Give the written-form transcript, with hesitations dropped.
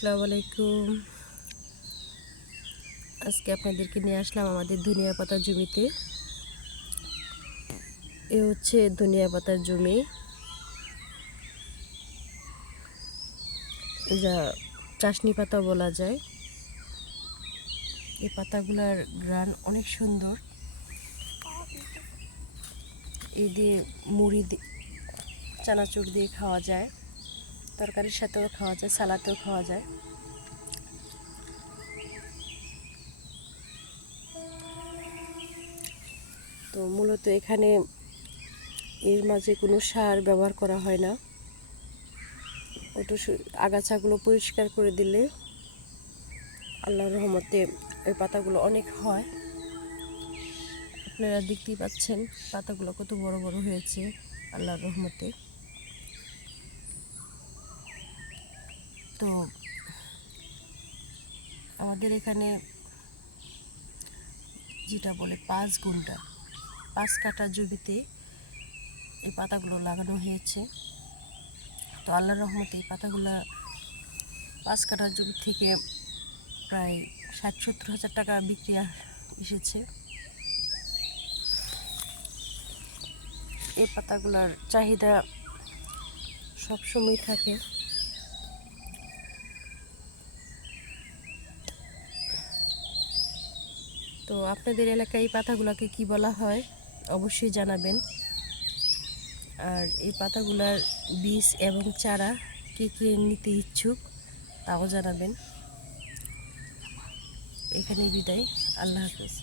আসসালামু আলাইকুম। আজকে আপনাদেরকে নিয়ে আসলাম আমাদের ধনিয়া পাতার জমিতে। এ হচ্ছে ধনিয়া পাতার জমি, যা চাশনি পাতা বলা যায়। এই পাতাগুলার ঘ্রাণ অনেক সুন্দর। এই দিয়ে মুড়ি চানাচুর দিয়ে খাওয়া যায়, তরকারির সাথেও খাওয়া যায়, সালাতেও খাওয়া যায়। তো মূলত এখানে এর মাঝে কোনো সার ব্যবহার করা হয় না। একটু আগাছাগুলো পরিষ্কার করে দিলে আল্লাহর রহমতে ওই পাতাগুলো অনেক হয়। আপনারা দেখতেই পাচ্ছেন পাতাগুলো কত বড় বড় হয়েছে আল্লাহর রহমতে। তো আমাদের এখানে যেটা বলে 5 কাঠা জমিতে এই পাতাগুলো লাগানো হয়েছে। তো আল্লাহর রহমতে এই পাতাগুলো 5 কাঠা জমি থেকে প্রায় 60-70 হাজার টাকা বিক্রি এসেছে। এই পাতাগুলোর চাহিদা সবসময় থাকে। তো আপনাদের এলাকায় এই পাতাগুলোকে কি বলা হয় অবশ্যই জানাবেন। আর এই পাতাগুলার বীজ এবং চারা কে কে নিতে ইচ্ছুক তাও জানাবেন। এখানেই বিদায়। আল্লাহ হাফেজ।